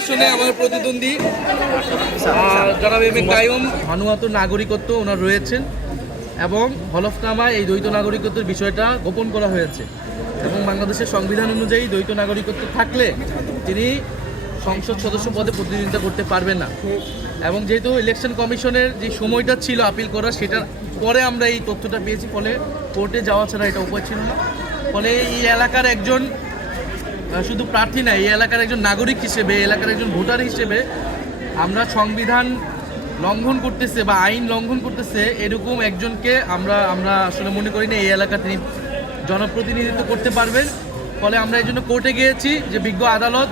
আসনে আমার প্রতিদ্বন্দ্বী জনাব এম এ কাইয়ুম ভানুয়াত নাগরিকত্ব ওনার রয়েছেন এবং হলফনামায় এই দ্বৈত নাগরিকত্বের বিষয়টা গোপন করা হয়েছে এবং বাংলাদেশের সংবিধান অনুযায়ী দ্বৈত নাগরিকত্ব থাকলে তিনি সংসদ সদস্য পদে প্রতিদ্বন্দ্বিতা করতে পারবেন না। এবং যেহেতু ইলেকশন কমিশনের যে সময়টা ছিল আপিল করার, সেটার পরে আমরা এই তথ্যটা পেয়েছি, ফলে কোর্টে যাওয়া ছাড়া এটা উপায় ছিল না। ফলে এই এলাকার একজন শুধু প্রার্থী না, এই এলাকার একজন নাগরিক হিসেবে, এলাকার একজন ভোটার হিসেবে আমরা সংবিধান লঙ্ঘন করতেছে বা আইন লঙ্ঘন করতেছে এরকম একজনকে আমরা আসলে মনে করি না এই এলাকা তিনি জনপ্রতিনিধিত্ব করতে পারবেন। ফলে আমরা এই জন্য কোর্টে গিয়েছি যে বিজ্ঞ আদালত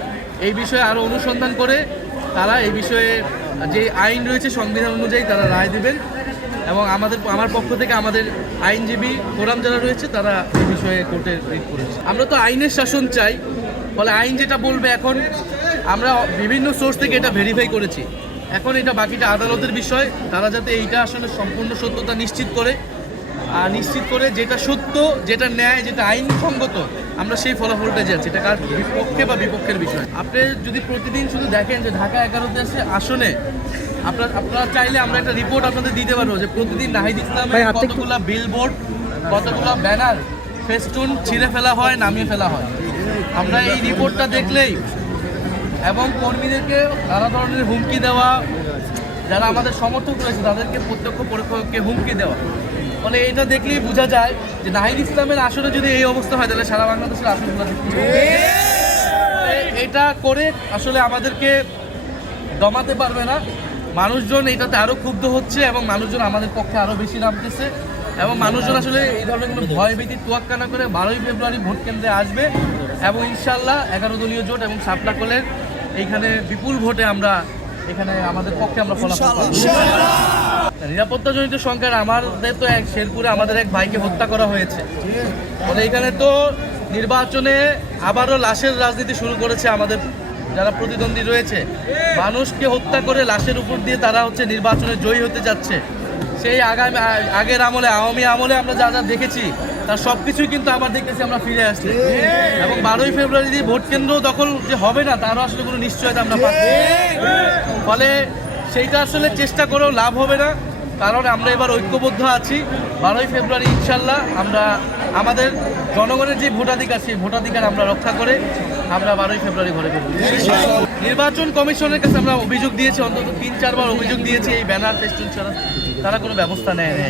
এই বিষয়ে আরও অনুসন্ধান করে তারা এই বিষয়ে যে আইন রয়েছে সংবিধান অনুযায়ী তারা রায় দেবেন এবং আমার পক্ষ থেকে আমাদের আইনজীবী ফোরাম যারা রয়েছে তারা এই বিষয়ে কোর্টে রিট করেছে। আমরা তো আইনের শাসন চাই, ফলে আইন যেটা বলবে, এখন আমরা বিভিন্ন সোর্স থেকে এটা ভেরিফাই করেছি, এখন এটা বাকিটা আদালতের বিষয়। তারা যাতে এইটা আসলে সম্পূর্ণ সত্যতা নিশ্চিত করে যেটা সত্য, যেটা ন্যায়, যেটা আইনসঙ্গত, আমরা সেই ফলাফলটা যাচ্ছি। এটা কার পক্ষে বা বিপক্ষের বিষয়। আপনি যদি প্রতিদিন শুধু দেখেন যে ঢাকা 11তে আসনে আপনারা চাইলে আমরা একটা রিপোর্ট আপনাদের দিতে পারবো যে প্রতিদিন নাহিদ ইসলামের কতগুলা বিলবোর্ড, কতগুলা ব্যানার, ফেস্টুন ছিঁড়ে ফেলা হয়, নামিয়ে ফেলা হয়। আমরা এই রিপোর্টটা দেখলেই এবং কর্মীদেরকে নানা ধরনের হুমকি দেওয়া, যারা আমাদের সমর্থক রয়েছে তাদেরকে প্রত্যক্ষ পরোক্ষকে হুমকি দেওয়া, ফলে এটা দেখলেই বোঝা যায় যে নাহিদ ইসলামের আসলে যদি এই অবস্থা হয় তাহলে সারা বাংলাদেশের আসনগুলো এটা করে আসলে আমাদেরকে দমাতে পারবে না। মানুষজন এটাতে আরও ক্ষুব্ধ হচ্ছে এবং মানুষজন আমাদের পক্ষে আরও বেশি নামতেছে এবং মানুষজন আসলে এই ধরনের কোনো ভয়ভীতির তোয়াক্কা না করে 12ই ফেব্রুয়ারি ভোট কেন্দ্রে আসবে এবং ইনশাল্লাহ 11 দলীয় জোট এবং সাপলাকলের এইখানে বিপুল ভোটে আমরা এখানে আমাদের পক্ষে আমরা ফলাফল পাবো। নিরাপত্তাজনিত সংখ্যার আমাদের তো শেরপুরে আমাদের এক ভাইকে হত্যা করা হয়েছে, ফলে এখানে তো নির্বাচনে আবারও লাশের রাজনীতি শুরু করেছে আমাদের যারা প্রতিদ্বন্দ্বী রয়েছে। মানুষকে হত্যা করে লাশের উপর দিয়ে তারা নির্বাচনে জয়ী হতে যাচ্ছে। সেই আগের আমলে, আওয়ামী আমলে আমরা যা যা দেখেছি তার সব কিছুই কিন্তু আবার দেখতেছি আমরা ফিরে আসছি এবং 12ই ফেব্রুয়ারি যে ভোট কেন্দ্র দখল যে হবে না তারও আসলে কোনো নিশ্চয়তা আমরা পাচ্ছি। ফলে সেইটা আসলে চেষ্টা করেও লাভ হবে না, কারণ আমরা এবার ঐক্যবদ্ধ আছি। 12ই ফেব্রুয়ারি ইনশাল্লাহ আমরা আমাদের জনগণের যে ভোটাধিকার, সেই ভোটাধিকার আমরা রক্ষা করে আমরা 12ই ফেব্রুয়ারি ঘরে ফিরব। নির্বাচন কমিশনের কাছে আমরা অভিযোগ দিয়েছি, অন্তত 3-4 বার অভিযোগ দিয়েছি এই ব্যানার ফেস্টুন ছাড়া তারা কোনো ব্যবস্থা নেয় না।